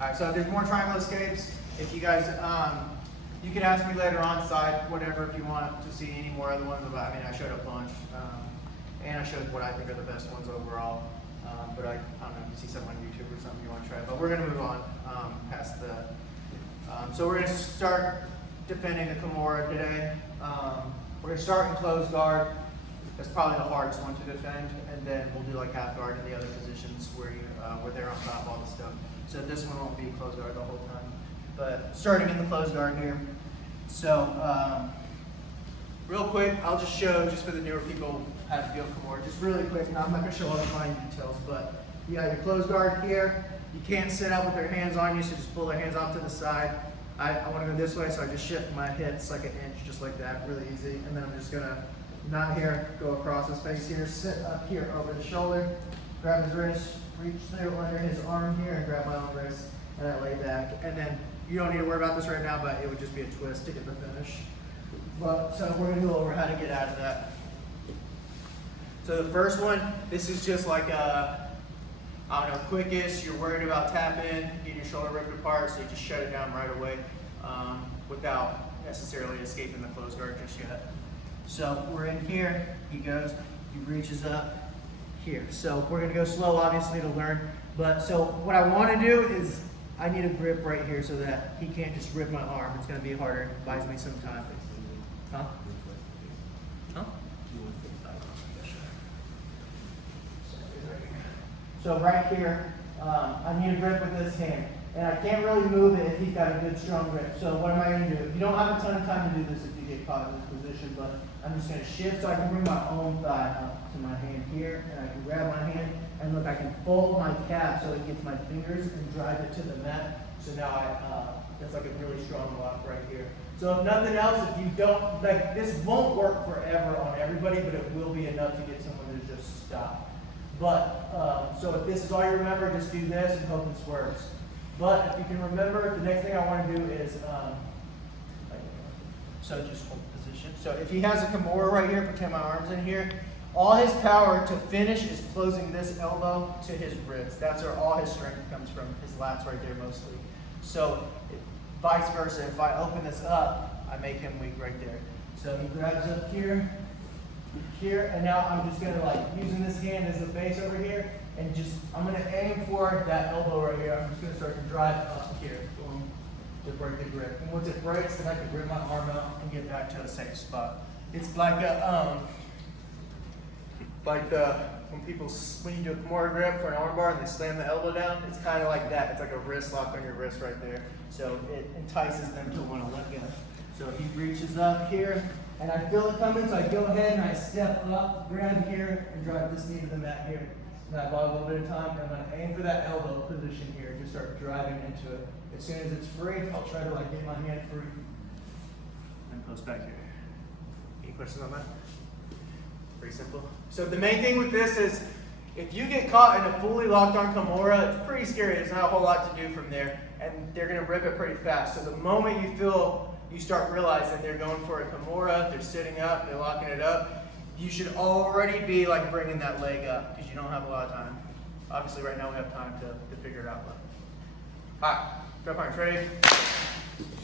Alright, so there's more triangle escapes. If you guys, you can ask me later on side, whatever, if you want to see any more other ones. I mean, I showed a bunch, and I showed what I think are the best ones overall. But I don't know if you see some on YouTube or something you want to try. But we're going to move on past the. So we're going to start defending the Kimura today. We're going to start in close guard. That's probably the hardest one to defend, and then we'll do like half guard in the other positions where they're on top of all the stuff. So this one won't be close guard the whole time. But starting in the close guard here. So real quick, I'll just show, just for the newer people, how to feel Kimura. Just really quick. Now I'm not going to show all the fine details, but you got your close guard here. You can't sit up with their hands on you, so just pull their hands off to the side. I want to go this way, so I just shift my hips like an inch, just like that, really easy. And then I'm just going to, not here, go across his face here, sit up here over the shoulder, grab his wrist, reach through under his arm here, and grab my own wrist, and I lay back. And then you don't need to worry about this right now, but it would just be a twist to get the finish. But so we're going to go over how to get out of that. So the first one, this is just like a, I don't know, quickest. You're worried about tapping, getting your shoulder ripped apart, so you just shut it down right away without necessarily escaping the close guard just yet. So we're in here, he goes, he reaches up here. So we're gonna go slow, obviously, to learn. But so what I wanna do is, I need a grip right here so that he can't just rip my arm. It's gonna be harder, it buys me some time. Huh? Huh? So right here, I need a grip with this hand. And I can't really move it if he's got a good strong grip. So what am I going to do? You don't have a ton of time to do this if you get caught in this position, but I'm just going to shift so I can bring my own thigh up to my hand here, and I can grab my hand, and look, I can fold my calf so it gets my fingers and drive it to the mat. So now that's like a really strong lock right here. So if nothing else, if you don't, like, this won't work forever on everybody, but it will be enough to get someone to just stop. But, so if this is all you remember, just do this and hope this works. But if you can remember, the next thing I want to do is, so just hold position. So if he has a Kimura right here, pretend my arm's in here, all his power to finish is closing this elbow to his ribs. That's where all his strength comes from, his lats right there mostly. So vice versa, if I open this up, I make him weak right there. So he grabs up here, and now I'm just going to, like, using this hand as the base over here, and just, I'm going to aim for that elbow right here. I'm just going to start to drive up here, boom, to break the grip. And once it breaks, then I can grip my arm out and get back to a safe spot. It's like a, when you do a Kimura grip for an arm bar and they slam the elbow down, it's kind of like that. It's like a wrist lock on your wrist right there. So it entices them to want to let go. So he reaches up here, and I feel it coming, so I go ahead and I step up, grab here, and drive this knee to the mat here. And I've got a little bit of time, and I'm going to aim for that elbow position here, just start driving into it. As soon as it's free, I'll try to, like, get my hand free and post back here. Any questions on that? Pretty simple. So the main thing with this is, if you get caught in a fully locked on Kimura, it's pretty scary. There's not a whole lot to do from there, and they're going to rip it pretty fast. So the moment you start realizing they're going for a Kimura, they're sitting up, they're locking it up, you should already be, like, bringing that leg up because you don't have a lot of time. Obviously right now we have time to figure it out. All right, drop iron, ready?